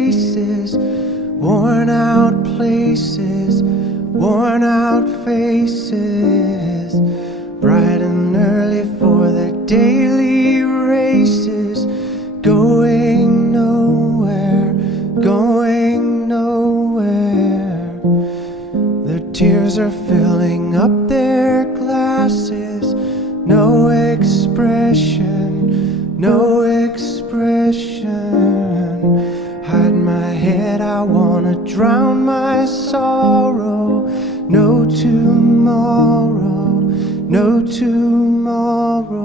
races, worn out places, worn out faces, bright and early for their daily races, going nowhere, going nowhere. Their tears are filling up their glasses, no expression, no expression. Hide my head, I wanna drown my sorrow. No tomorrow, no tomorrow.